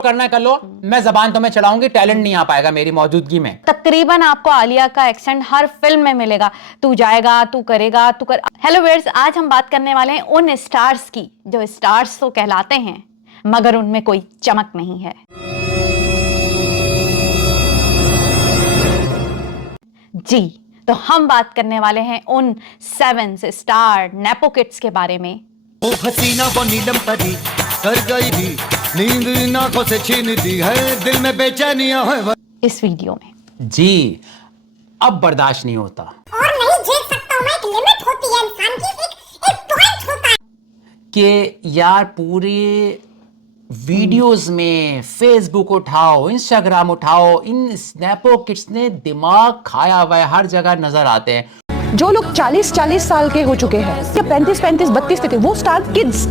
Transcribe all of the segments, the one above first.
करना कर लो, मैं जबान तो मैं चलाऊंगी, टैलेंट नहीं आ पाएगा मेरी मौजूदगी में। तकरीबन आपको आलिया का एक्सेंट हर फिल्म में मिलेगा। तू जाएगा, तू करेगा, तू कर। हेलो व्यूअर्स, आज हम बात करने वाले हैं उन स्टार्स की जो स्टार्स तो कहलाते हैं मगर उनमें कोई चमक नहीं है। जी, तो हम बात करने वाले हैं उन 7 स्टार नेपो किड्स के बारे में। ओ हसीना वो नीलम परी कर गई थी, नींद आंखों से छीन दी है, दिल में बेचैनियां है। इस वीडियो में जी अब बर्दाश्त नहीं होता और नहीं झेल सकता हूं मैं, एक लिमिट होती है इंसान की, एक पॉइंट होता है कि यार पूरे वीडियोस में फेसबुक उठाओ, इंस्टाग्राम उठाओ, इन स्नैपो किड्स ने दिमाग खाया हुआ है, हर जगह नजर आते हैं। जो लोग 40-40 साल के हो चुके हैं या 35-35, 32-33, वो स्टार किड्स।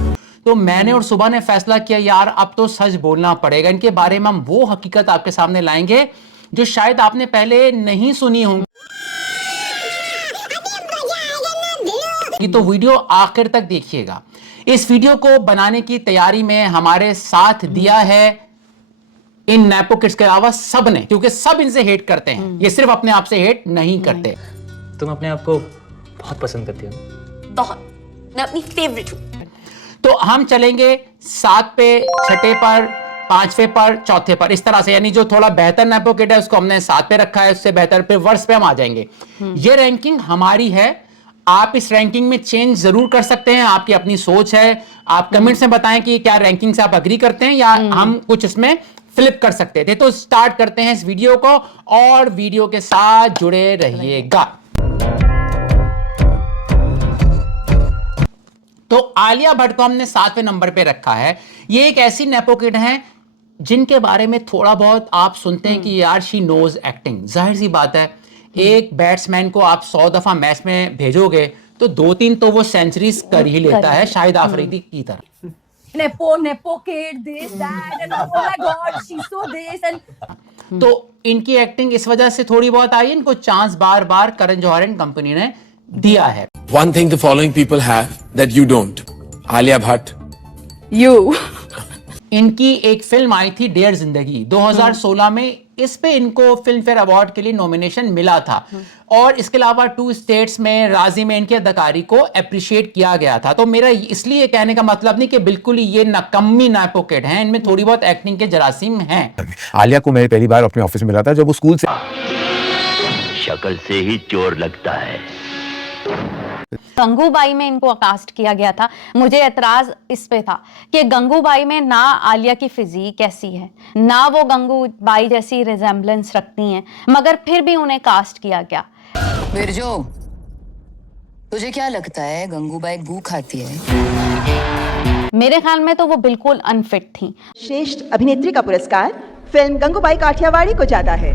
तो मैंने और सुबह ने फैसला किया यार अब तो सच बोलना पड़ेगा, इनके बारे में हम वो हकीकत आपके सामने लाएंगे जो शायद आपने पहले नहीं सुनी होंगी। तो वीडियो आखिर तक देखिएगा। इस वीडियो को बनाने की तैयारी में हमारे साथ दिया है इन नेपो किड्स के अलावा सब ने, क्योंकि सब इनसे हेट करते हैं, ये सिर्फ अपने आप से हेट नहीं करते। तुम अपने आप को बहुत पसंद करती हो? बहुत, मैं अपनी फेवरेट हूँ। तो हम चलेंगे 7 पे, 6 पर, 5वें पर, 4थे पर, इस तरह से, यानी जो थोड़ा बेहतर नेपो किड है उसको हमने 7 पे रखा है, उससे बेहतर पे वर्स पे हम आ जाएंगे। ये रैंकिंग हमारी है, आप इस रैंकिंग में चेंज जरूर कर सकते हैं, आपकी अपनी सोच है। आप कमेंट्स में बताएं कि क्या रैंकिंग से आप अग्री करते हैं या हम कुछ इसमें फ्लिप कर सकते थे। तो स्टार्ट करते हैं इस वीडियो को और वीडियो के साथ जुड़े रहिएगा। तो आलिया भट्ट को हमने 7वें नंबर पे रखा है। ये एक ऐसी नेपो किड है जिनके बारे में थोड़ा बहुत आप सुनते हैं कि यार शी नोज एक्टिंग। जाहिर सी बात है, एक बैट्समैन को आप 100 दफा मैच में भेजोगे तो 2-3 तो वो सेंचुरीज कर ही लेता है, शाहिद आफरीदी की तरह। Nepo kid, this that and oh my God she so this and तो इनकी एक्टिंग इस वजह से थोड़ी बहुत आई, इनको चांस बार बार करण जौहर एंड कंपनी ने दिया है। One thing the following people have that you don't. Alia Bhatt. You. इनकी एक फिल्म आई थी डेढ़ जिंदगी 2016 में, इस पे इनको फिल्म फेयर अवार्ड के लिए नॉमिनेशन मिला था और इसके अलावा 2 स्टेट्स में, राजी में इनकी अदाकारी को अप्रिशिएट किया गया था। तो मेरा इसलिए कहने का मतलब नहीं कि बिल्कुल ही ये नकम्मी नेपो किड हैं, इनमें थोड़ी बहुत एक्टिंग के जरासीम हैं। आलिया को मैं पहली बार अपने ऑफिस में मिला था जब वो स्कूल से। शक्ल से ही चोर लगता है। गंगूबाई में इनको कास्ट किया गया था। मुझे एतराज इस पे था कि गंगूबाई में ना आलिया की फिजिक कैसी है, ना वो गंगूबाई जैसी रिजेम्बलेंस रखती हैं, मगर फिर भी उन्हें कास्ट किया गया। बिरजो, तुझे क्या लगता है गंगूबाई गू खाती है? मेरे ख्याल में तो वो बिल्कुल अनफिट थी। श्रेष्ठ अभिनेत्री का पुरस्कार फिल्म गंगूबाई काठियावाड़ी को जाता है।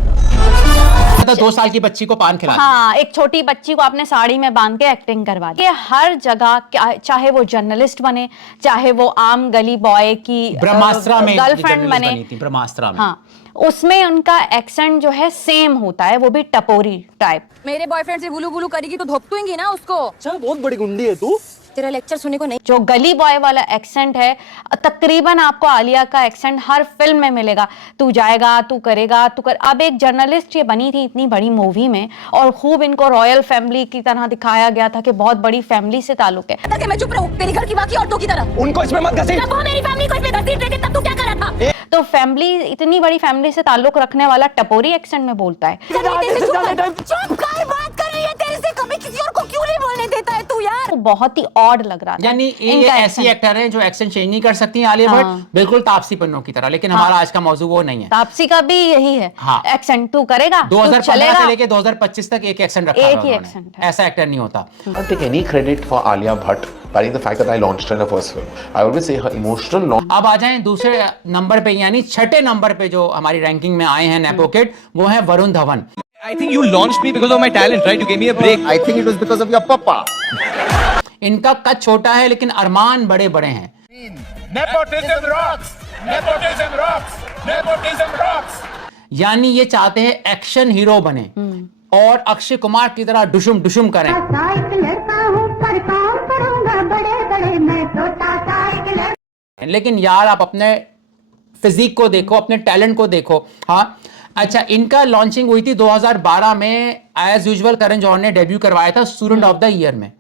2 साल की बच्ची को पान खिला, हाँ, एक छोटी बच्ची को आपने साड़ी में बांध के एक्टिंग करवा दी। हर जगह, चाहे वो जर्नलिस्ट बने, चाहे वो आम गली बॉय की ब्रह्मास्त्र में गर्लफ्रेंड बने, ब्रह्मास्त्र में, हाँ, उसमें उनका एक्सेंट जो है सेम होता है, वो भी टपोरी टाइप। मेरे बॉयफ्रेंड से बुलू बुलू करेगी तो धोपटूंगी ना उसको। अच्छा, बहुत बड़ी गुंडी है तू। तेरा लेक्चर सुनने को नहीं। जो गली बॉय वाला एक्सेंट है, तकरीबन आपको आलिया का एक्सेंट हर फिल्म में मिलेगा। तू जाएगा, तू करेगा, तू कर। अब एक जर्नलिस्ट ये बनी थी इतनी बड़ी मूवी में और खूब इनको रॉयल फैमिली की तरह दिखाया गया था कि बहुत बड़ी फैमिली से ताल्लुक है। मैं चुप रहूं, तेरे घर की बाकी औरतों की तरह। उनको इसमें मत घसीट। जब वो मेरी फैमिली को इसमें घसीट रहे थे तब तू क्या कर रहा था? तो फैमिली, इतनी बड़ी फैमिली से ताल्लुक रखने वाला टपोरी एक्सेंट में बोलता है। चुप कर, बात कर रही है तेरे से, कभी किसी और को क्यों नहीं बोलने देता है तू यार? वो बहुत ही ऑड लग रहा था। यानी ये ऐसी एक्टर है जो एक्सेंट चेंज नहीं कर सकती आलिया भट्ट, बिल्कुल तापसी पन्नू की तरह। लेकिन हमारा आज का मौजू वो नहीं है। तापसी का भी यही है, एक्सेंट तू करेगा, 2015 से लेके 2025 तक एक एक्सेंट रखा एक ही एक्सेंट है। ऐसा एक्टर नहीं होता। I take any credit for Alia Bhatt barring the fact that I launched her in the first film. I always say her emotional launch. अब आ जाएं दूसरे नंबर पे, यानी 6ठे नंबर पे जो हमारी रैंकिंग में आए हैं नेपो किड, वो है Varun Dhawan. I think you launched me because of my talent, right? You gave me a break. I think it was because of your papa. इनका कद छोटा है लेकिन अरमान बड़े बड़े हैं। Nepotism rocks. Nepotism rocks. Nepotism rocks. यानी ये चाहते हैं एक्शन हीरो बने और अक्षय कुमार की तरह डुशुम डुशुम करें। लेकिन यार आप अपने फिजिक को देखो, अपने टैलेंट को देखो। हाँ अच्छा, इनका लॉन्चिंग हुई थी 2012 में, एज यूजुअल करण जौहर ने डेब्यू करवाया था स्टूडेंट ऑफ द ईयर में।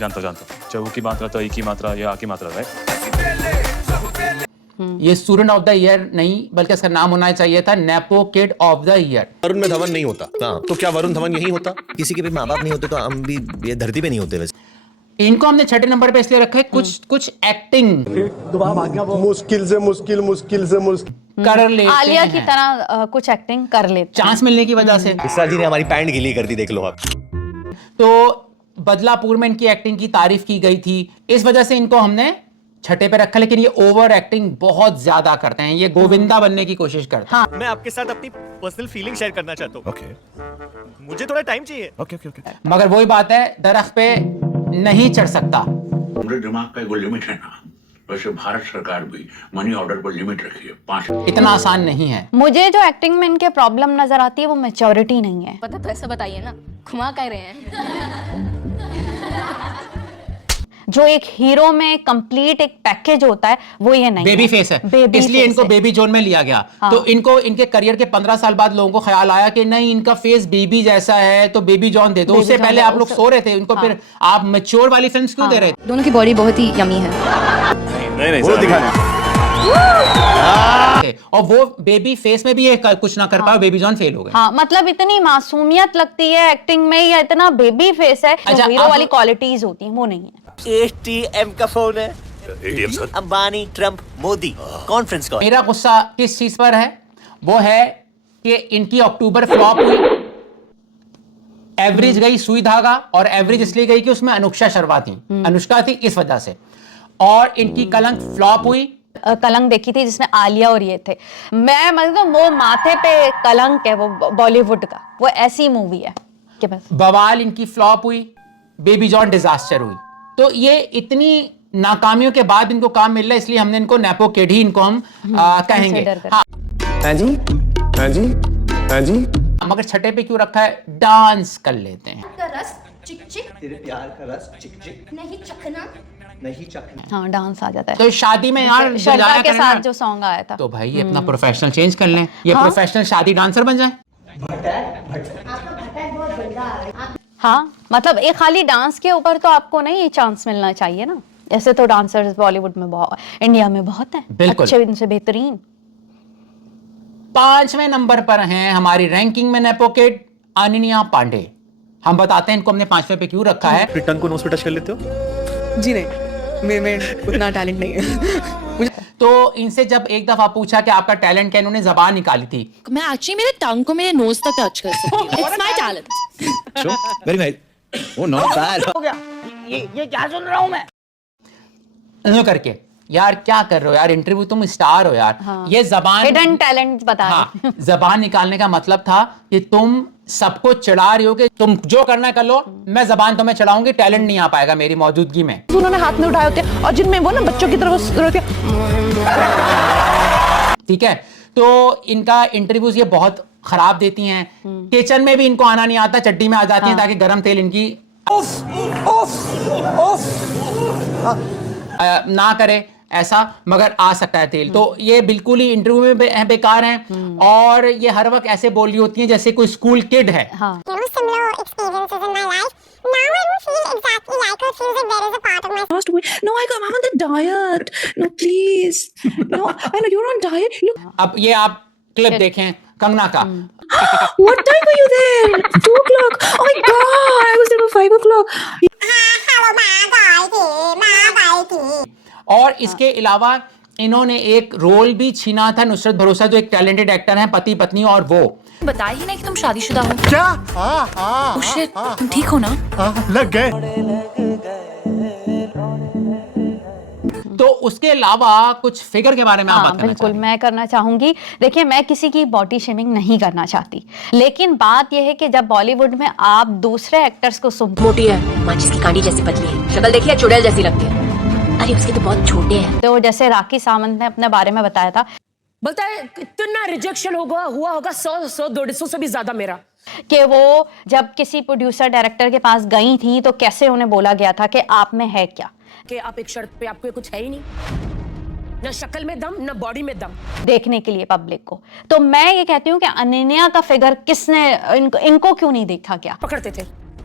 जानता चाहे की मात्रा तो की मात्रा या आ की मात्रा, राइट? ये स्टूडेंट ऑफ द ईयर नहीं, बल्कि इसका नाम होना चाहिए था nepo kid of the year. Varun में धवन नहीं होता तो क्या वरुण धवन यही होता? किसी के भी माँ बाप नहीं होते तो हम भी ये धरती पे नहीं होते। वैसे इनको हमने छठे नंबर पे इसलिए रखा है, कुछ एक्टिंग मुश्किल से कर लेते आलिया हैं। की तरह कुछ एक्टिंग कर लेते चांस मिलने की वजह से। विशाल जी ने हमारी पैंट गीली कर दी, देख लो आप। तो बदलापुर में इनकी एक्टिंग की तारीफ की गई थी, इस वजह से इनको हमने छठे पे रखा। लेकिन ये ओवर एक्टिंग बहुत ज्यादा करते हैं, ये गोविंदा बनने की कोशिश करते हैं। मैं आपके साथ अपनी पर्सनल फीलिंग शेयर करना चाहता हूँ। ओके, मुझे थोड़ा टाइम चाहिए। ओके। मगर वही बात है, दरख्त पे नहीं चढ़ सकता। मेरे दिमाग का एक लिमिट है ना, वैसे भारत सरकार भी मनी ऑर्डर पर लिमिट रखी है 5। इतना आसान नहीं है। मुझे जो एक्टिंग में इनके प्रॉब्लम नजर आती है वो मैच्योरिटी नहीं है। पता तो ऐसा बताइए ना, घुमा कह रहे हैं। जो एक हीरो में कंप्लीट एक पैकेज होता है वो ये नहीं बेबी है। फेस है, बेबी इसलिए फेस इनको है। बेबी जोन में लिया गया। हाँ। तो इनको इनके करियर के 15 साल बाद लोगों को ख्याल आया कि नहीं, इनका फेस बेबी जैसा है तो बेबी जॉन दे दो। बेबी उससे जॉन पहले दो, आप लोग उससे- सो रहे थे, इनको फिर आप मैच्योर वाली फिल्म्स क्यों दे रहे थे? दोनों की बॉडी बहुत ही यमी है। नहीं वो दिखाना। और वो बेबी फेस में भी ये कुछ ना कर पाए, बेबी जॉन फेल हो गए। हाँ, मतलब इतनी मासूमियत लगती है एक्टिंग में, या इतना बेबी फेस है, अच्छा, जो हीरो अब- वाली क्वालिटीज होती हैं वो नहीं है। ATM का फोन है। ATM sir. Ambani, Trump, Modi, conference call. मेरा गुस्सा किस चीज पर है? वो है कि इनकी अक्टूबर फ्लॉप हुई, एवरेज गई सुई धागा, और एवरेज इसलिए गई कि उसमें अनुष्का थी इस वजह से। और इनकी कलंक फ्लॉप हुई। कलंक देखी थी जिसमें आलिया और ये थे। मैं मतलब वो माथे पे कलंक है, वो बॉलीवुड का, वो ऐसी मूवी है कि बस। बवाल इनकी फ्लॉप हुई, बेबी जॉन डिजास्टर हुई। तो ये इतनी नाकामियों के बाद इनको काम मिल रहा है, इसलिए हमने इनको नेपो किड ही इनको हम कहेंगे। consider करें। हाँ, हाँ जी। मगर छठे पे क्यों रखा है? डांस कर लेते हैं। रस चिक चिक, तेरे प्यार का रस चिक चिक, नहीं चखना। हाँ, डांस आ जाता है। तो शादी में यार श्रद्धा बजाया के करें साथ ना। जो सॉन्ग आया था, तो भाई ये अपना प्रोफेशनल चेंज कर लें, ये हाँ? प्रोफेशनल शादी डांसर बन जाए। हाँ, मतलब एक खाली डांस के ऊपर तो आपको नहीं चांस मिलना चाहिए ना। ऐसे तो डांसर्स बॉलीवुड में बहुत, इंडिया में बहुत हैं, बिल्कुल। अच्छे, इनसे बेहतरीन। 5वें नंबर पर हैं हमारी रैंकिंग में नेपो किड अनन्या पांडे। हम बताते हैं इनको हमने 5वें पे क्यों रखा है। टंग को नोज पे टच कर लेते हो? जी नहीं, मैं उतना टैलेंट नहीं है। तो इनसे जब एक दफा पूछा कि आपका टैलेंट क्या, इन्होंने जबान निकाली थी। मैं एक्चुअली मेरे टंग को मेरे नोज तक टच कर सकती हूँ। It's my talent. Very nice. वो नॉट बैड। यूं करके, यार क्या कर रहे हो यार, इंटरव्यू, तुम स्टार हो यार। ये जबान हिडन टैलेंट बता रहे हैं। हाँ, जबान निकालने का मतलब था कि तुम सबको चिढ़ा रही हो कि तुम जो करना है कर लो, मैं जबान तुम्हें चढ़ाऊंगी, टैलेंट नहीं आ पाएगा मेरी मौजूदगी में। उन्होंने हाथ में उठाए होते हैं और जिनमें वो ना बच्चों की तरफ ठीक है, तो इनका इंटरव्यूज ये बहुत खराब देती हैं। किचन में भी इनको आना नहीं आता, चड्डी में आ जाती हैं ताकि गरम तेल इनकी ना करे ऐसा, मगर आ सकता है तेल। तो ये बिल्कुल ही इंटरव्यू में बेकार हैं, और ये हर वक्त ऐसे बोल रही होती हैं जैसे कोई स्कूल किड है। हाँ। Similar experiences in my life. Now I don't feel exactly like her. It feels like there is a part of my last week. No, I'm on the diet. No, please. No, I know you're on diet. Look. अब ये आप clip देखें कंगना का। What time were you there? 2 o'clock. Oh my god, I was there for 5 o'clock. और इसके अलावा इन्होंने एक रोल भी छीना था नुसरत भरोसा, जो एक टैलेंटेड एक्टर हैं, पति पत्नी और वो। बताया ही नहीं कि तुम शादीशुदा हो। क्या? Oh shit, तुम ठीक हो ना? लग गए। तो उसके अलावा कुछ फिगर के बारे में आप हाँ, बात करना बिल्कुल चाहेंगे? मैं करना चाहूंगी। देखिए, मैं किसी की बॉडी शेमिंग नहीं करना चाहती, लेकिन बात यह है कि जब बॉलीवुड में आप दूसरे एक्टर्स को सुनते मोटी है, माचिस की कांडी जैसी पतली है, शक्ल देखिए चुड़ैल जैसी लगती है। अरे उसके तो बहुत छोटे हैं। हो, जैसे राखी सावंत ने अपने बारे में बताया था, बोलता है कितना रिजेक्शन हुआ होगा 100-150 से भी ज्यादा मेरा। कि वो जब किसी प्रोड्यूसर डायरेक्टर के पास गई थी तो कैसे उन्हें बोला गया था कि आप में है क्या। कि आप एक शर्त पे, आपको कुछ है ही नहीं। न शक्ल में दम न बॉडी में दम। देखने के लिए पब्लिक को। तो मैं ये कहती हूँ कि अनन्या का फिगर किसने इनको क्यों नहीं देखा? क्या पकड़ते थे,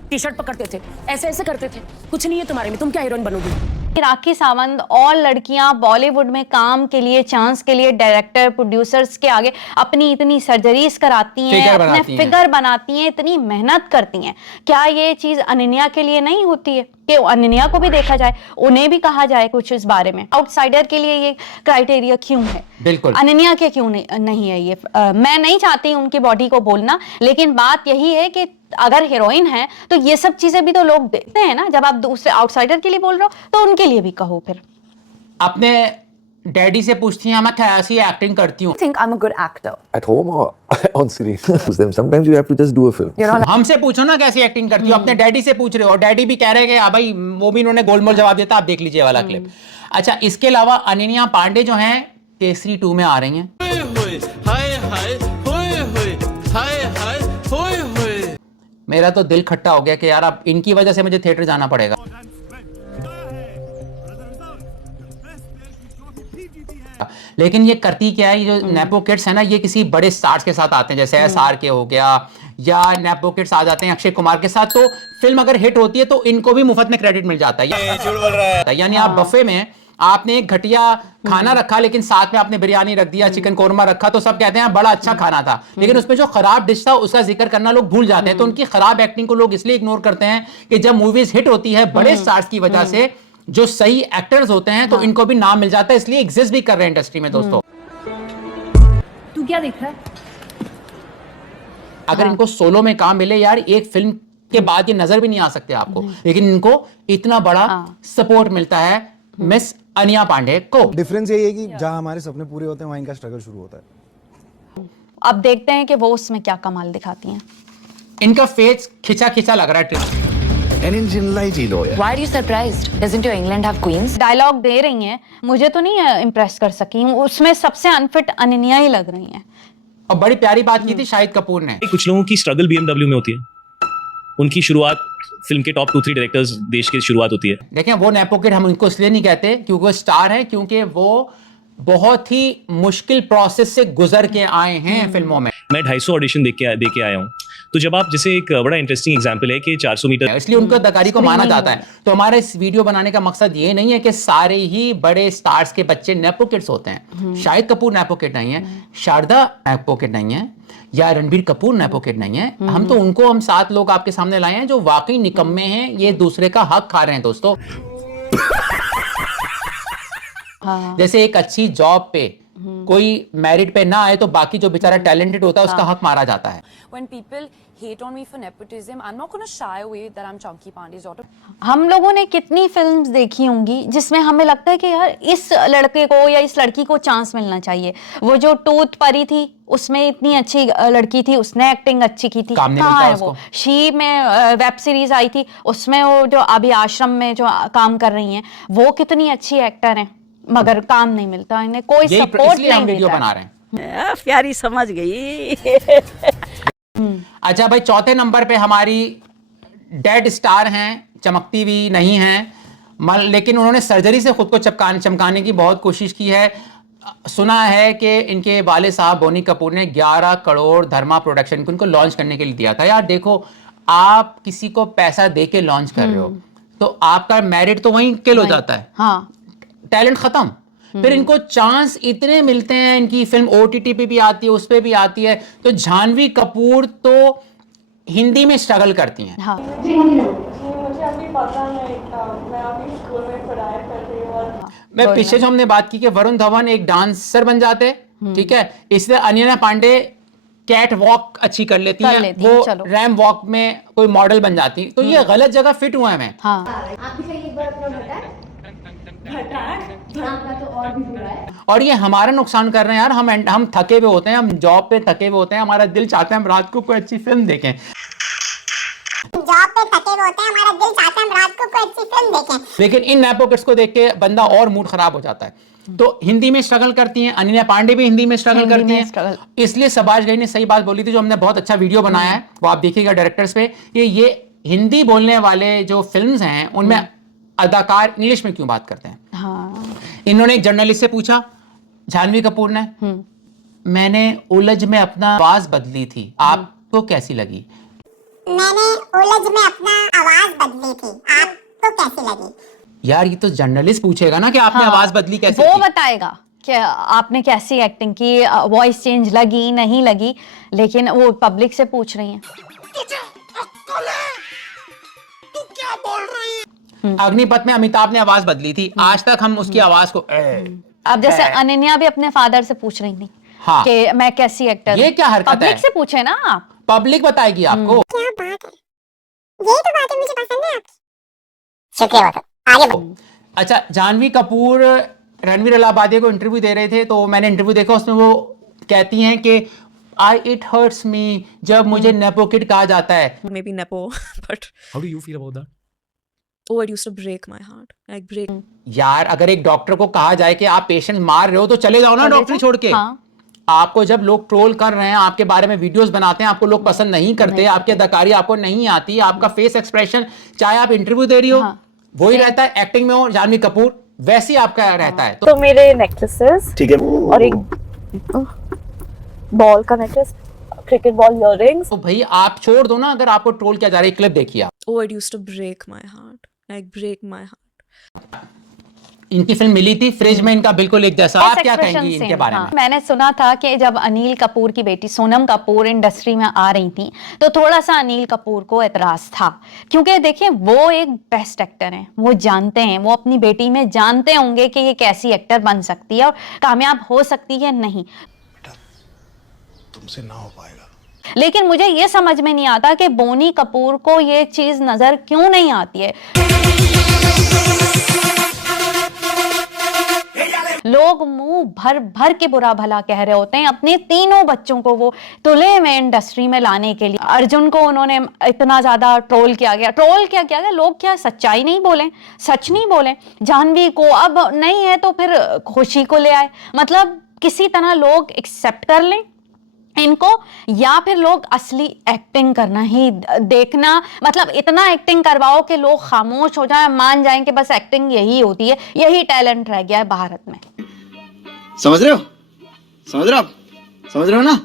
टी शर्ट पकड़ते थे, ऐसे ऐसे करते थे, कुछ नहीं है तुम्हारे में, तुम क्या हीरोइन बनोगी? राखी सावंत और लड़कियां बॉलीवुड में काम के लिए, चांस के लिए डायरेक्टर प्रोड्यूसर्स के आगे अपनी इतनी सर्जरीज कराती हैं, अपने फिगर बनाती हैं, इतनी मेहनत करती हैं। क्या ये चीज अनन्या के लिए नहीं होती है कि अनन्या को भी देखा जाए, उन्हें भी कहा जाए कुछ इस बारे में? आउटसाइडर के लिए ये क्राइटेरिया क्यों है? बिल्कुल अनन्या के क्यों नहीं है ये? मैं नहीं चाहती उनकी बॉडी को बोलना, लेकिन बात यही है कि अगर हीरोइन है तो ये सब चीजें भी तो लोग देखते हैं ना। जब आप दूसरे आउटसाइडर के लिए बोल रहे हो तो उनके लिए भी कहो। फिर अपने डैडी से पूछती हैं मैं कैसी एक्टिंग करती हूँ? think I'm a good actor At home or on screen? Sometimes you have to just do a film. हमसे पूछो ना कैसी एक्टिंग करती हो, अपने डैडी से पूछ रहे हो, डैडी भी कह रहे हैं कि भाई वो भी इन्होंने गोलमोल जवाब दिया था, आप देख लीजिए वाला क्लिप। अच्छा, इसके अलावा अनन्या पांडे जो हैं केसरी 2 में आ रही हैं। मेरा तो दिल खट्टा हो गया कि यार अब इनकी वजह से मुझे थिएटर जाना पड़ेगा। लेकिन ये करती क्या है, ये जो नेपो किड्स है ना, ये किसी बड़े स्टार्स के साथ आते हैं, जैसे SR के हो गया, या नेपो किड्स आ जाते हैं अक्षय कुमार के साथ। तो फिल्म अगर हिट होती है तो इनको भी मुफ्त में क्रेडिट मिल जाता है। यानी आप बफे में आपने एक घटिया खाना रखा लेकिन साथ में आपने बिरयानी रख दिया, चिकन कोरमा रखा, तो सब कहते हैं बड़ा अच्छा खाना था, लेकिन उसमें जो खराब डिश था उसका जिक्र करना लोग भूल जाते हैं। तो उनकी खराब एक्टिंग को लोग इसलिए इग्नोर करते हैं कि जब मूवीज हिट होती है बड़े स्टार्स की वजह से, जो सही एक्टर्स होते हैं, तो इनको भी नाम मिल जाता है, इसलिए एग्जिस्ट भी कर रहे हैं इंडस्ट्री में। दोस्तों, तू क्या देख रहा है? अगर इनको सोलो में काम मिले यार, एक फिल्म के बाद ये नजर भी नहीं आ सकते आपको, लेकिन इनको इतना बड़ा सपोर्ट मिलता है मिस अनन्या पांडे को। डिफरेंस यही है कि जहां हमारे सपने पूरे होते हैं वहां इनका स्ट्रगल शुरू होता है। अब देखते हैं कि वो उसमें क्या कमाल दिखाती हैं। इनका फेस खिंचा खिंचा लग रहा है। Why are you surprised? Doesn't your England have queens? Dialogue दे रही हैं, मुझे तो नहीं इम्प्रेस कर सकी, उसमें सबसे अनफिट अनन्या ही लग रही हैं। और बड़ी प्यारी बात की थी शाहिद कपूर ने। कुछ लोगों की स्ट्रगल BMW में होती है, उनकी शुरुआत फिल्म के टॉप 2-3 डायरेक्टर्स देश की शुरुआत होती है। देखें, वो नेपो किड हम उनको इसलिए नहीं कहते क्योंकि वो स्टार है, क्योंकि वो बहुत ही मुश्किल प्रोसेस से गुजर के आए हैं फिल्मों में। मैं 250 ऑडिशन दे के आया हूँ। तो जब आप, जैसे एक बड़ा इंटरेस्टिंग एग्जांपल है कि 400 मीटर, इसलिए उनको अदाकारी को माना जाता है। तो हमारे इस वीडियो बनाने का मकसद ये नहीं है कि सारे ही बड़े स्टार्स के बच्चे नेपो किड्स होते हैं। शाहिद कपूर नेपो किड नहीं है, शारदा नेपो किड नहीं है, या रणबीर कपूर नेपो किड नहीं है। हम तो उनको, हम 7 लोग आपके सामने लाए हैं जो वाकई निकम्मे हैं, ये दूसरे का हक खा रहे हैं। दोस्तों, जैसे एक अच्छी जॉब पे कोई मेरिट पे ना आए तो बाकी जो बेचारा टैलेंटेड होता है उसका हक मारा जाता है। When people hate on me for nepotism, I'm not going to shy away that I'm Chunky Pandey's daughter. हम लोगों ने कितनी फिल्म्स देखी होंगी जिसमें हमें लगता है कि यार इस लड़के को या इस लड़की को चांस मिलना चाहिए। वो जो टूथ परी थी उसमें इतनी अच्छी लड़की थी, उसने एक्टिंग अच्छी की थी, कहाँ है वो? शी में वेब सीरीज आई थी, उसमें वो जो अभी आश्रम में जो काम कर रही हैं वो कितनी अच्छी एक्टर हैं, मगर काम नहीं मिलता इन्हें, कोई सपोर्ट नहीं वीडियो देता। बना रहे हैं। प्यारी समझ गई। अच्छा भाई, चौथे नंबर पे हमारी डेड स्टार हैं, चमकती भी नहीं हैं, लेकिन उन्होंने सर्जरी से खुद को चमकाने की बहुत कोशिश की है। सुना है कि इनके वाले साहब बोनी कपूर ने 11 करोड़ धर्मा प्रोडक्शन को इनको लॉन्च करने के लिए दिया था। यार देखो, आप किसी को पैसा दे के लॉन्च कर रहे हो तो आपका मेरिट तो वहीं किल हो जाता है, हाँ, टैलेंट खत्म। फिर इनको चांस इतने मिलते हैं, इनकी फिल्म OTT पे भी आती है, उस पे भी आती है। तो जानवी कपूर तो हिंदी में स्ट्रगल करती हैं। हाँ। मैं पीछे जो हमने बात की कि वरुण धवन एक डांसर बन जाते, ठीक है, इसलिए अनन्या पांडे कैट वॉक अच्छी कर लेती है, वो रैम वॉक में कोई मॉडल बन जाती। तो ये गलत जगह फिट हुआ है। मैं और ये हमारा नुकसान कर रहे हैं यार। हम थके हुए होते हैं, हम जॉब पे थके हुए होते हैं, हमारा दिल चाहता है हम रात को कोई अच्छी फिल्म देखें। जॉब पे थके हुए होते हैं, हमारा दिल चाहता है हम रात को कोई अच्छी फिल्म देखें। लेकिन इन नेपो किड्स को देख के बंदा और मूड खराब हो जाता है। तो हिंदी में स्ट्रगल करती हैं, अनन्या पांडे भी हिंदी में स्ट्रगल करती हैं। इसलिए सबाश गई ने सही बात बोली थी, जो हमने बहुत अच्छा वीडियो बनाया है, वो आप देखिएगा डायरेक्टर्स पे, कि ये हिंदी बोलने वाले जो फिल्म्स हैं उनमें अदाकार इंग्लिश में क्यों बात करते हैं। हाँ। इन्होंने एक जर्नलिस्ट से पूछा, जानवी कपूर ने, मैंने उलझ में अपना आवाज बदली थी, आपको कैसी लगी? मैंने उलझ में अपना आवाज बदली थी, आपको कैसी लगी? यार ये तो जर्नलिस्ट पूछेगा ना कि आपने आवाज बदली कैसे वो की? बताएगा कि आपने कैसी एक्टिंग की, वॉइस चेंज लगी नहीं लगी, लेकिन वो पब्लिक से पूछ रही हैं। अग्निपथ में अमिताभ ने आवाज बदली थी, आज तक हम उसकी आवाज को अब जैसे अनन्या भी अपने फादर से पूछ रही थी हाँ। कि मैं कैसी एक्टर, ये क्या हरकत है? पब्लिक से पूछे ना आप, पब्लिक बताएगी आपको। क्या बात है, यही तो बात है मुझे पसंद है आपकी। शुक्रिया बात, आगे बढ़ो। अच्छा, जानवी कपूर रणवीर अलाहाबादी को इंटरव्यू दे रहे थे, तो मैंने इंटरव्यू देखा, उसमें वो कहती हैं कि इट हर्ट्स मी जब मुझे नेपो किड कहा जाता है। Maybe nepo, but How do you feel about that? oh, it used to break my heart. Like break. यार अगर एक डॉक्टर को कहा जाए कि आप पेशेंट मार रहे हो तो चले जाओ ना डॉक्टरी छोड़ के। हाँ। आपको जब लोग ट्रोल कर रहे हैं, आपके बारे में वीडियोस बनाते हैं, आपको लोग पसंद नहीं करते, आपकी अदाकारी आपको नहीं आती, आपका फेस एक्सप्रेशन, चाहे आप इंटरव्यू दे रही हो वही रहता है, एक्टिंग में हो जानवी कपूर वैसे ही आपका रहता है। तो मेरे नेकलेसेस, ठीक है, और एक बॉल का नेकलेस, क्रिकेट बॉल इयररिंग्स। तो भाई आप छोड़ दो ना, अगर आपको ट्रोल किया जा रहा है, क्लिप देखिए आप। Oh, it used to break my heart. Like break my heart. इनकी फिल्म मिली थी, फ्रिज में इनका बिल्कुल एक जैसा। आप क्या कहेंगी इनके बारे में? मैंने सुना था कि जब अनिल कपूर की बेटी सोनम कपूर इंडस्ट्री में आ रही थी तो थोड़ा सा अनिल कपूर को एतराज था, क्योंकि देखिए वो एक बेस्ट एक्टर हैं, वो जानते हैं, वो अपनी बेटी में जानते होंगे कि ये कैसी एक्टर बन सकती है और कामयाब हो सकती है नहीं। तुमसे ना हो पाएगा। लेकिन मुझे ये समझ में नहीं आता कि बोनी कपूर को ये चीज नजर क्यों नहीं आती है। लोग मुंह भर भर के बुरा भला कह रहे होते हैं अपने तीनों बच्चों को वो तुले में इंडस्ट्री में लाने के लिए। अर्जुन को उन्होंने इतना ज्यादा ट्रोल किया गया, लोग क्या सच्चाई नहीं बोले, सच नहीं बोले। जानवी को अब नहीं है तो फिर खुशी को ले आए, मतलब किसी तरह लोग एक्सेप्ट कर लें इनको, या फिर लोग असली एक्टिंग करना ही देखना, मतलब इतना एक्टिंग करवाओ कि लोग खामोश हो जाएं, मान जाएं कि बस एक्टिंग यही होती है, यही टैलेंट रह गया है भारत में। समझ रहे हो ना?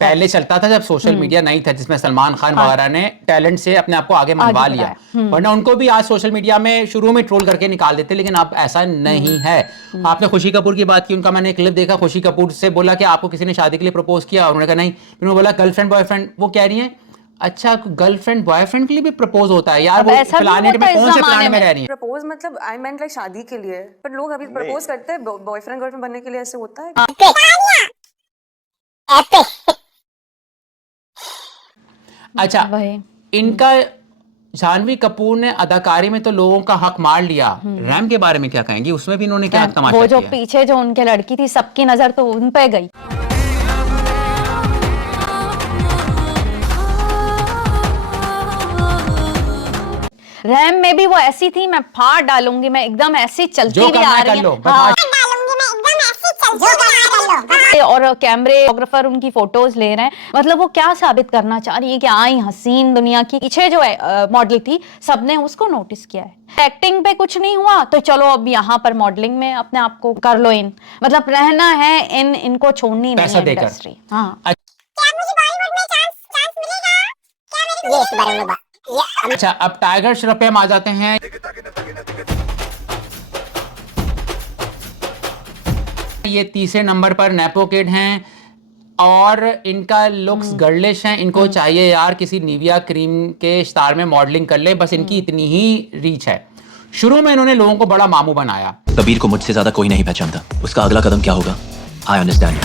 पहले चलता था जब सोशल मीडिया नहीं था, जिसमें सलमान खान वगैरह ने टैलेंट से अपने आप को आगे मनवा लिया, वरना उनको भी आज सोशल मीडिया में शुरू में ट्रोल करके निकाल देते, लेकिन अब ऐसा नहीं है। आपने खुशी कपूर की बात की, उनका मैंने क्लिप देखा, खुशी कपूर से बोला कि आपको किसी ने शादी के लिए प्रपोज किया, उन्होंने कहा नहीं, उन्होंने बोला गर्लफ्रेंड बॉयफ्रेंड, वो कह रही है अच्छा गर्लफ्रेंड बॉयफ्रेंड के लिए भी प्रपोज होता है यार, वो प्लानेट में कौन से प्लानेट में रह रही है? प्रपोज मतलब आई मेंट लाइक शादी के लिए, पर लोग अभी प्रपोज करते हैं बॉयफ्रेंड गर्लफ्रेंड बनने के लिए, ऐसे होता है? अच्छा, इनका जानवी कपूर ने अदाकारी में तो लोगों का हक मार लिया, रैम के बारे में क्या कहेंगी? उसमें भी इन्होंने क्या तमाशा किया? वो जो पीछे जो उनके लड़की थी, सबकी नजर तो उन पे गई। रैम में भी वो ऐसी थी, मैं फाड़ डालूंगी, मैं एकदम ऐसी चलती भी आ रही है, और कैमरेग्राफर उनकी फोटोज ले रहे हैं, मतलब वो क्या साबित करना चाह रही है कि आई हसीन दुनिया की। पीछे जो मॉडल थी सबने उसको नोटिस किया है। एक्टिंग पे कुछ नहीं हुआ तो चलो अब यहाँ पर मॉडलिंग में अपने आप को कर लो इन, मतलब रहना है इनको छोड़नी नहीं है इंडस्ट्री। हाँ, अच्छा, अब टाइगर श्रॉफ पे हम आ जाते हैं। ये तीसरे नंबर पर नेपो किड हैं और इनका लुक्स गर्लिश है, इनको चाहिए यार किसी निविया क्रीम के स्टार में मॉडलिंग कर ले, बस इनकी इतनी ही रीच है। शुरू में इन्होंने लोगों को बड़ा मामू बनाया। कबीर को मुझसे ज्यादा कोई नहीं पहचानता, उसका अगला कदम क्या होगा आई अंडरस्टैंड,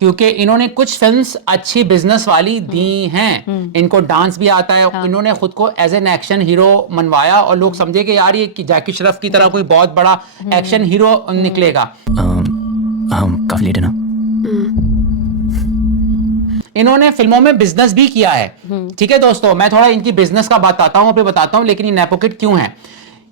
क्योंकि इन्होंने कुछ फिल्म्स अच्छी बिजनेस वाली दी हैं, इनको डांस भी आता है, इन्होंने खुद को एज एन एक्शन हीरो मनवाया और लोग समझे कि यार ये जैकी श्रॉफ की तरह कोई बहुत बड़ा एक्शन हीरो निकलेगा। काफी लेट है ना? इन्होंने फिल्मों में बिजनेस भी किया है, ठीक है दोस्तों, मैं थोड़ा इनकी बिजनेस का बताता हूँ, फिर बताता हूँ लेकिन ये नेपो किड क्यों है।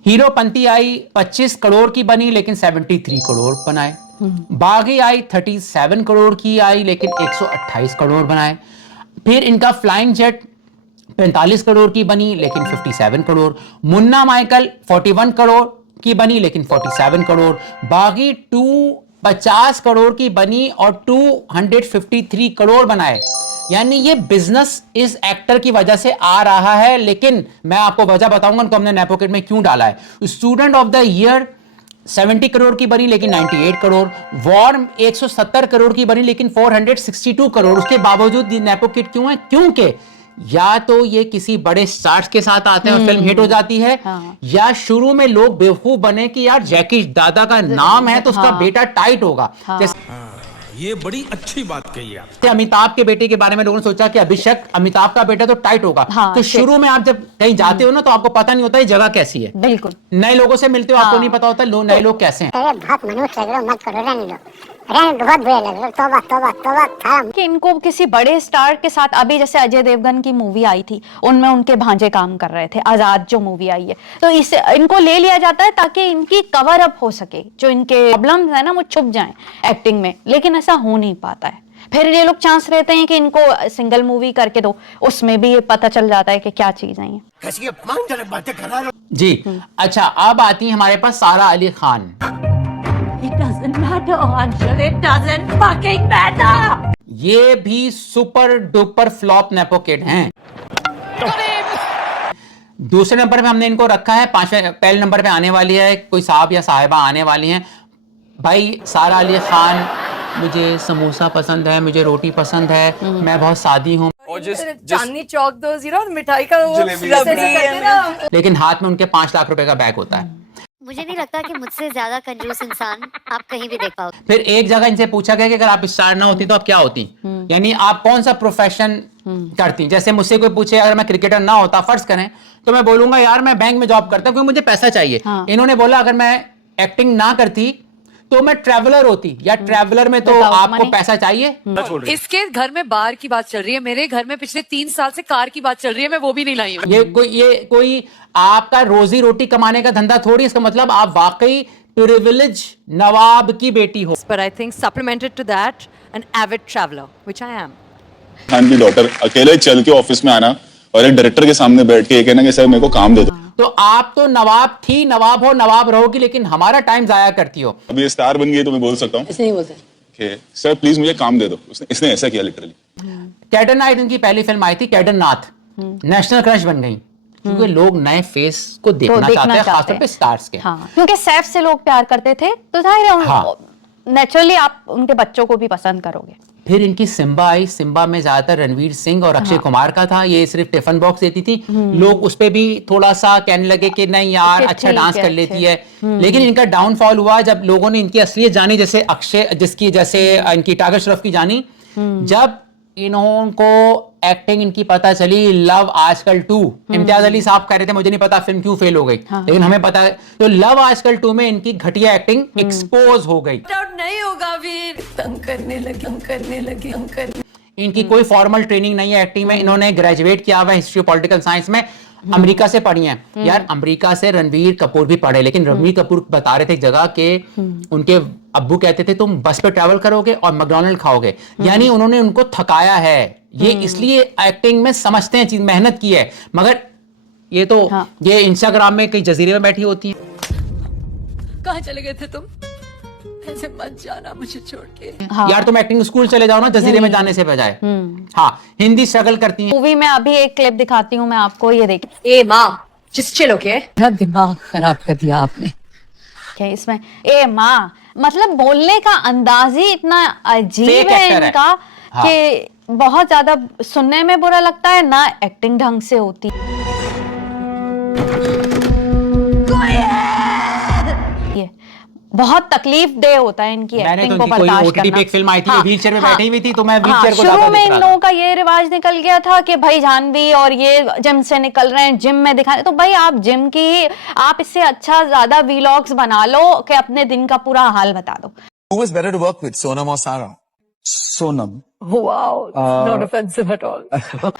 हीरोपंती आई 25 करोड़ की बनी लेकिन 73 करोड़ बनाए। बागी आई 37 करोड़ की आई लेकिन 128 करोड़ बनाए। फिर इनका फ्लाइंग जेट 45 करोड़ की बनी लेकिन 57 करोड़। मुन्ना माइकल 41 करोड़ की बनी लेकिन 47 करोड़, बागी 250 करोड़ की बनी और 253 करोड़ बनाए। यानी ये बिजनेस इस एक्टर की वजह से आ रहा है, लेकिन मैं आपको वजह बताऊंगा उनको हमने नेपोकिट में क्यों डाला है। Student of the year 70 crore की बनी लेकिन 98 करोड़, वॉर्म 170 करोड़ की बनी लेकिन 462 करोड़। उसके बावजूद नेपोकिट क्यों है? क्योंकि या तो ये किसी बड़े स्टार्स के साथ आते हैं और फिल्म हिट हो जाती है, या शुरू में लोग बेवकूफ बने कि यार जैकी दादा का नाम है तो उसका बेटा टाइट होगा। जैसे ये बड़ी अच्छी बात कही आप। अमिताभ के बेटे के बारे में लोगों ने सोचा कि अभिषेक अमिताभ का बेटा तो टाइट होगा। तो शुरू में आप जब कहीं जाते हो ना तो आपको पता नहीं होता ये जगह कैसी है। बिल्कुल। नए लोगों से मिलते हो आपको नहीं पता होता नए लोग कैसे हैं। बहुत मनुष्य लग रहे हो, मत करो, रहने दो, बहुत बुरे लग रहे हो, तौबा तौबा तौबा। कि इनको किसी बड़े स्टार के साथ, अभी जैसे अजय देवगन की मूवी आई थी उनमें उनके भांजे काम कर रहे थे, आजाद जो मूवी आई है, तो इसे इनको ले लिया जाता है ताकि इनकी कवर अप हो सके, जो इनके प्रॉब्लम्स है ना वो छुप जाएं एक्टिंग में, लेकिन ऐसा हो नहीं पाता है। फिर ये लोग चांस रहते हैं कि इनको सिंगल मूवी करके दो, उसमें भी ये पता चल जाता है कि क्या चीजें हैं। जी अच्छा, अब आती है हमारे पास सारा Ali Khan. It doesn't matter, Anshul. It doesn't fucking matter. ये भी सुपर डुपर फ्लॉप नेपोकिड हैं। दूसरे नंबर पे हमने इनको रखा है, पहले नंबर पे आने वाली है कोई साहब या साहिबा आने वाली हैं। भाई सारा अली खान, मुझे समोसा पसंद है, मुझे रोटी पसंद है, मैं बहुत सादी हूँ, चांदनी चौक दो जीरो मिठाई का वो लेकिन हाथ में उनके 5 लाख रुपए का बैग होता है। मुझे नहीं लगता कि मुझसे ज्यादा कंजूस इंसान आप कहीं भी देख पाओगे। फिर एक जगह इनसे पूछा गया कि अगर आप स्टार ना होती तो आप क्या होती, यानी आप कौन सा प्रोफेशन करती। जैसे मुझसे कोई पूछे अगर मैं क्रिकेटर ना होता फर्ज करें, तो मैं बोलूंगा यार मैं बैंक में जॉब करता हूँ क्योंकि मुझे पैसा चाहिए। इन्होंने बोला अगर मैं एक्टिंग ना करती तो मैं ट्रैवलर होती, या ट्रैवलर में तो आपको पैसा चाहिए। इसके घर में बार की बात चल रही है, मेरे घर में पिछले 3 साल से कार की बात चल रही है, मैं वो भी नहीं लाई हूँ। ये कोई आपका रोजी रोटी कमाने का धंधा थोड़ी, इसका मतलब आप वाकई प्रिविलेज नवाब की बेटी हो। But I think supplemented to that, an avid traveler, which I am. Khan की डॉटर अकेले चल के ऑफिस में आना और एक डायरेक्टर के सामने बैठ के ये कहना कि सर मेरे को काम दे दो। तो आप तो नवाब थी, नवाब हो, नवाब रहोगी, लेकिन हमारा टाइम जाया करती हो। अभी ये स्टार बन गई तो मैं बोल सकता हूँ नहीं बोलते कि सर प्लीज मुझे काम दे दो। इसने ऐसा किया लिटरली। कैडर नाइट इनकी पहली फिल्म आई थी, कैडर नाथ, नेशनल क्रश बन गई क्योंकि लोग नए फेस को देखना चाहते हैं, खासतौर पे स्टार्स के। क्योंकि सैफ से लोग प्यार करते थे तो जाहिर है नेचुरली आप उनके बच्चों को भी पसंद करोगे। फिर इनकी सिम्बा आई, सिम्बा में ज्यादातर रणवीर सिंह और अक्षय कुमार का था, ये सिर्फ टिफिन बॉक्स देती थी, लोग उस पे भी थोड़ा सा कहने लगे कि नहीं यार अच्छा डांस कर लेती है। लेकिन इनका डाउनफॉल हुआ जब लोगों ने इनकी असलियत जानी, जैसे अक्षय जिसकी जैसे इनकी टाइगर श्रॉफ की जानी, जब इनको एक्टिंग इनकी पता चली। लव आजकल 2, इम्तियाज अली साहब कह रहे थे मुझे नहीं पता फिल्म क्यों फेल हो गई, लेकिन हमें पता है। तो लव आजकल 2 में इनकी घटिया एक्टिंग एक्सपोज हो गई। नहीं होगा वीर, तंग करने लगी। इनकी कोई फॉर्मल ट्रेनिंग नहीं है एक्टिंग में, इन्होंने ग्रेजुएट किया हुआ है हिस्ट्री और पॉलिटिकल साइंस में, अमेरिका से पढ़ी हैं। यार अमेरिका से रणवीर कपूर भी पढ़े, लेकिन रणवीर कपूर बता रहे थे एक जगह के उनके अब्बू कहते थे तुम बस पे ट्रैवल करोगे और मैकडॉनल्ड खाओगे, यानी उन्होंने उनको थकाया है। ये इसलिए एक्टिंग में समझते हैं चीज, मेहनत की है, मगर ये तो ये इंस्टाग्राम में कहीं जजीरे में बैठी होती है। कहाँ चले गए थे तुम? ऐसे मत जाना मुझे छोड़ के। यार तुम एक्टिंग स्कूल चले जाओ ना जजीरे में जाने से बजाय। हाँ, हिंदी स्ट्रगल करती हैं। मूवी में अभी एक क्लिप दिखाती हूँ मैं आपको, ये देखिए। ए माँ जिस चिल ओके, दिमाग खराब कर दिया आपने। क्या इसमें ए माँ मतलब बोलने का अंदाज ही इतना अजीब है इनका कि बहुत ज्यादा सुनने में बुरा लगता है, ना एक्टिंग ढंग से होती। ये बहुत तकलीफ दे होता है इनकी एक्टिंग को बर्दाश्त करना। एक फिल्म आई थी, व्हीलचेयर में बैठी हुई थी, तो मैं व्हीलचेयर को शुरू में इन लोगों का ये रिवाज निकल गया था कि भाई जानवी और ये जिम से निकल रहे हैं, जिम में दिखाने, तो भाई आप जिम की आप इससे अच्छा ज्यादा वीलॉग्स बना लो कि अपने दिन का पूरा हाल बता दो। Who was better to work with, Sonam or Sarah? Sonam. Wow, not offensive at all.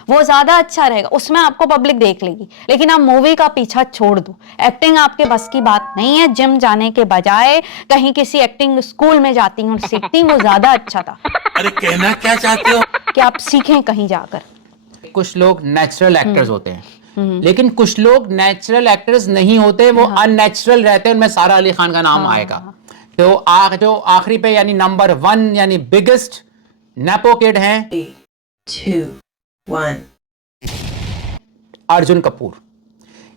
वो ज्यादा अच्छा रहेगा, उसमें आपको पब्लिक देख लेगी, लेकिन आप मूवी का पीछा छोड़ दो। एक्टिंग आपके बस की बात नहीं है, जिम जाने के बजाय कहीं किसी एक्टिंग स्कूल में जाती हूँ सीखती, वो ज्यादा अच्छा था। अरे कहना क्या चाहते हो? कि आप सीखें कहीं जाकर। कुछ लोग नेचुरल एक्टर्स होते हैं, लेकिन कुछ लोग नेचुरल एक्टर्स नहीं होते, वो अननेचुरल रहते हैं, उनमें सारा अली खान का नाम आएगा। तो जो आखिरी पे यानी नंबर 1 यानी बिगेस्ट नेपो किड हैं 2, 1 अर्जुन कपूर।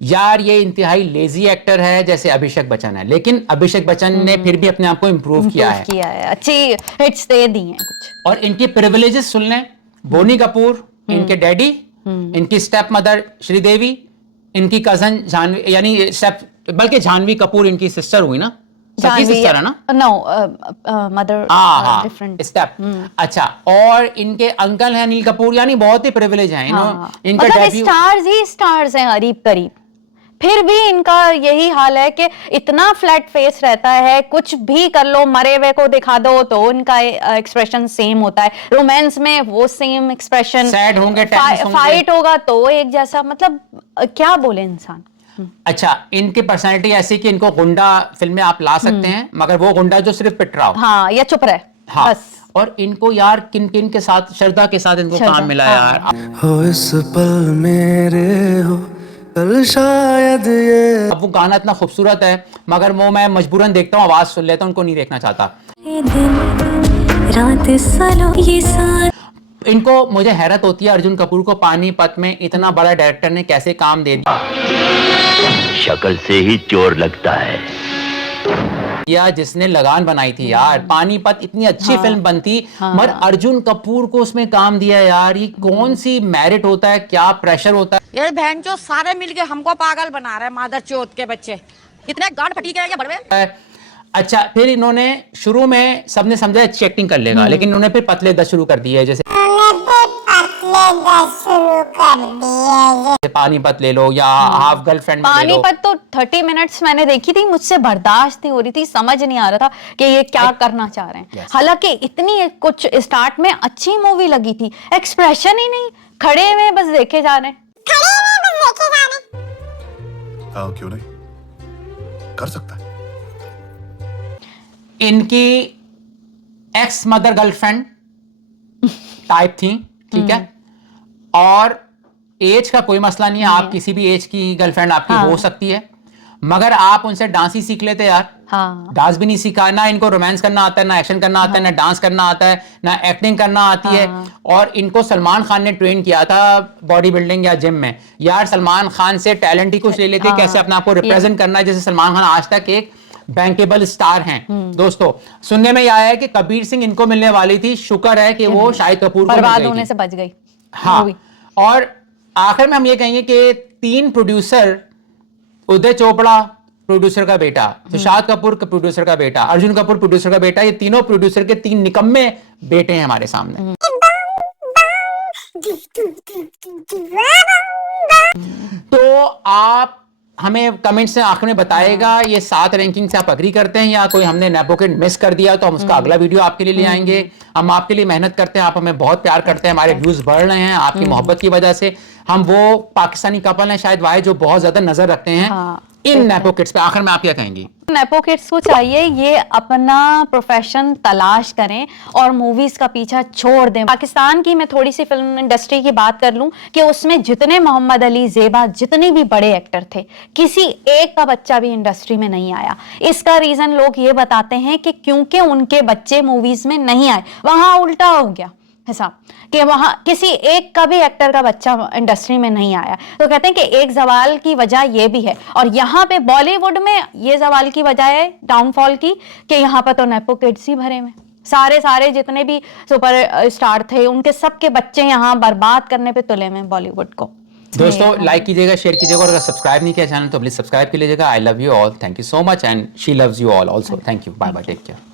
यार ये इंतहाई लेजी एक्टर है जैसे अभिषेक बच्चन है, लेकिन अभिषेक बच्चन ने फिर भी अपने आप को इम्प्रूव किया है, अच्छी हिट्स दे दी हैं कुछ। और इनकी प्रिविलेजेस सुन लें, बोनी कपूर इनके डैडी, इनकी स्टेप मदर श्रीदेवी, इनकी कजन जानवी यानी स्टेप बल्कि जानवी कपूर इनकी सिस्टर हुई ना, सखी सिस्टर है ना? No mother different step. अच्छा, और इनके अंकल हैं अनिल कपूर, यानी बहुत ही प्रिविलेज हैं इनका मतलब स्टार्स ही स्टार्स हैं करीब करीब। फिर भी इनका यही हाल है कि इतना फ्लैट फेस रहता है, कुछ भी कर लो, मरे हुए को दिखा दो तो उनका एक्सप्रेशन सेम होता है, रोमांस में वो सेम एक्सप्रेशन, सैड होंगे, फाइट होगा तो एक जैसा, मतलब क्या बोले इंसान। अच्छा, इनकी पर्सनालिटी ऐसी कि इनको गुंडा फिल्म में आप ला सकते हैं, मगर वो गुंडा जो सिर्फ पिट रहा हो, हाँ, या चुप रहे, हाँ। बस। और इनको यार किन किन के साथ, श्रद्धा के साथ इनको काम मिला यार। हो इस पल मेरे हो कल शायद ये। अब वो गाना इतना खूबसूरत है, मगर वो मैं मजबूरन देखता हूँ, आवाज सुन लेता हूँ, उनको नहीं देखना चाहता। इनको मुझे हैरत होती है अर्जुन कपूर को पानीपत में इतना बड़ा डायरेक्टर ने कैसे काम दे दिया। शक्ल से ही चोर लगता है या जिसने लगान बनाई थी यार, पानीपत इतनी अच्छी फिल्म बनती, मगर अर्जुन कपूर को उसमें काम दिया यार। ये कौन सी मेरिट होता है, क्या प्रेशर होता है। ये बहन जो सारे मिलके हमको पागल बना रहे हैं, मादर चौथ के बच्चे इतने गांड फटी के बड़वे। अच्छा, फिर इन्होंने शुरू में सबने समझा अच्छी एक्टिंग कर लेगा, लेकिन इन्होंने फिर पतले 10 शुरू कर दिए, जैसे पानीपत ले लो या हाफ गर्लफ्रेंड में ले लो। पानीपत तो 30 मिनट्स मैंने देखी थी, मुझसे बर्दाश्त नहीं हो रही थी, समझ नहीं आ रहा था कि ये क्या करना चाह रहे हैं। हालांकि इतनी कुछ स्टार्ट में अच्छी मूवी लगी थी, एक्सप्रेशन ही नहीं, खड़े में बस देखे जा रहे हैं। क्यों नहीं कर सकता है। इनकी एक्स मदर गर्लफ्रेंड टाइप थी, ठीक है, और एज का कोई मसला नहीं है, आप किसी भी एज की गर्लफ्रेंड आपकी हो सकती है, मगर आप उनसे डांस ही सीख लेते यार। डांस भी नहीं सीखा, ना इनको रोमांस करना आता है, ना एक्शन करना आता है, ना डांस करना आता है, ना एक्टिंग करना आती है। और इनको सलमान खान ने ट्रेन किया था बॉडी बिल्डिंग या जिम में। यार सलमान खान से टैलेंट ही कुछ ले लेते, कैसे अपने आप को रिप्रेजेंट करना है। जैसे सलमान खान आज तक एक बैंकेबल स्टार हैं। दोस्तों, सुनने में आया है कि कबीर सिंह इनको मिलने वाली थी, शुक्र है कि वो शाहिद कपूर को बर्बाद होने से बच गई। हाँ, और आखिर में हम ये कहेंगे कि 3 प्रोड्यूसर, उदय चोपड़ा प्रोड्यूसर का बेटा, तुषार कपूर प्रोड्यूसर का बेटा, अर्जुन कपूर प्रोड्यूसर का बेटा, ये तीनों प्रोड्यूसर के 3 निकम्मे बेटे हैं हमारे सामने। तो आप हमें कमेंट्स में आखिर में बताएगा ये 7 रैंकिंग से आप अग्री करते हैं या कोई हमने नेपो किड मिस कर दिया, तो हम उसका अगला वीडियो आपके लिए ले आएंगे। हम आपके लिए मेहनत करते हैं, आप हमें बहुत प्यार करते हैं, हमारे व्यूज बढ़ रहे हैं आपकी मोहब्बत की वजह से। हम वो पाकिस्तानी कपल हैं शायद वाहे जो बहुत ज्यादा नजर रखते हैं इन नेपो किड्स पे। आखिर में आप क्या कहेंगी? नेपो किड्स को चाहिए ये अपना प्रोफेशन तलाश करें और मूवीज का पीछा छोड़ दें। पाकिस्तान की मैं थोड़ी सी फिल्म इंडस्ट्री की बात कर लूं कि उसमें जितने मोहम्मद अली, ज़ेबा, जितने भी बड़े एक्टर थे, किसी एक का बच्चा भी इंडस्ट्री में नहीं आया। इसका रीजन लोग ये बताते हैं कि क्योंकि उनके बच्चे मूवीज में नहीं आए। वहां उल्टा हो गया हिसाब कि वहां किसी एक का भी एक्टर का बच्चा इंडस्ट्री में नहीं आया। तो कहते हैं कि एक सवाल की वजह ये भी है, और यहाँ पे बॉलीवुड में ये सवाल की वजह है डाउनफॉल की कि यहाँ पर तो नेपो किड्स ही भरे में, सारे जितने भी सुपर स्टार थे उनके सबके बच्चे यहाँ बर्बाद करने पे तुले में बॉलीवुड को। दोस्तों, लाइक कीजिएगा, शेयर कीजिएगा, और अगर सब्सक्राइब नहीं किया चैनल तो प्लीज सब्सक्राइब कर लीजिएगा। I love you all, thank you so much, and she loves you all also. Thank you, bye bye, take care.